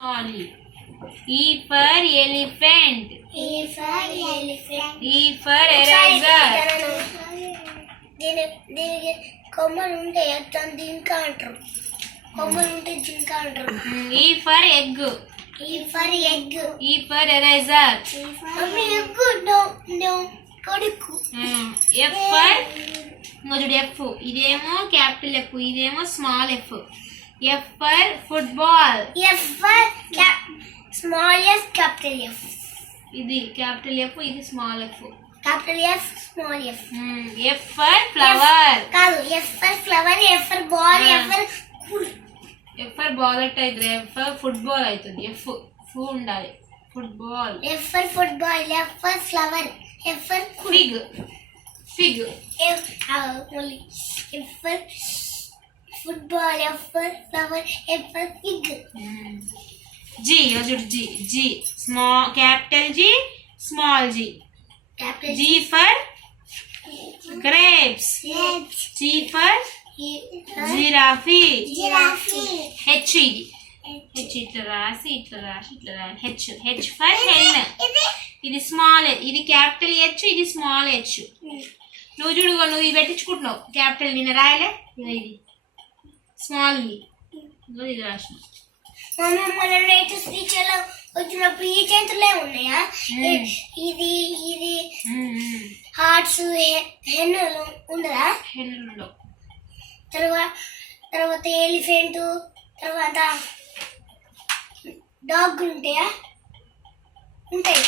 Ollie. E for elephant. E for elephant. E for eraser. దీనికి కొమ్మలు ఉంటాయి దీనికి అంటారు కొమ్మలు ఉంటే జింక అంటారు. E for egg. E for egg. E for eraser. Mummy egg నో కొడుకు. F for చూడు F. ఇదేమో క్యాపిటల్ F, ఇదేమో small F. F for football. F for small f capital F. ఇది క్యాపిటల్ F, ఇది small F. Capital F small f. F for flower. కాదు F for flower, F for ball, F for F for ball అంటే F for football అవుతుంది. F ఉండాలి. Football. F for football, F for flower, F for Fig. Fig. F for football, F for flower, F for fig. G. G. G. Small capital G, small G. Capital G for grapes. G for giraffe. H ఇది. H ఇట్లా రాసి H for hen. ఇది small, ఇది capital H, ఇది small H. నువ్వు చూడుగో, నువ్వు ఇది పెట్టించుకుంటున్నావు capital, నిన్న రాయలే ఇది స్మాల్, ఇది రాసిన. మన నేటివ్ స్పీచ్ ఎలా వచ్చినప్పుడు ఈ చేతులే ఉన్నాయా? ఇది హార్ట్స్ హెన్నులు ఉండదా? హెన్నులో తర్వాత ఎలిఫెంట్, తర్వాత డాగ్ ఉంటాయా? ఉంటాయి.